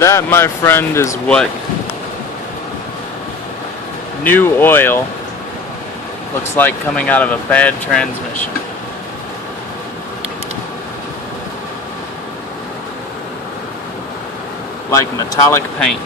That, my friend, is what new oil looks like coming out of a bad transmission. Like metallic paint.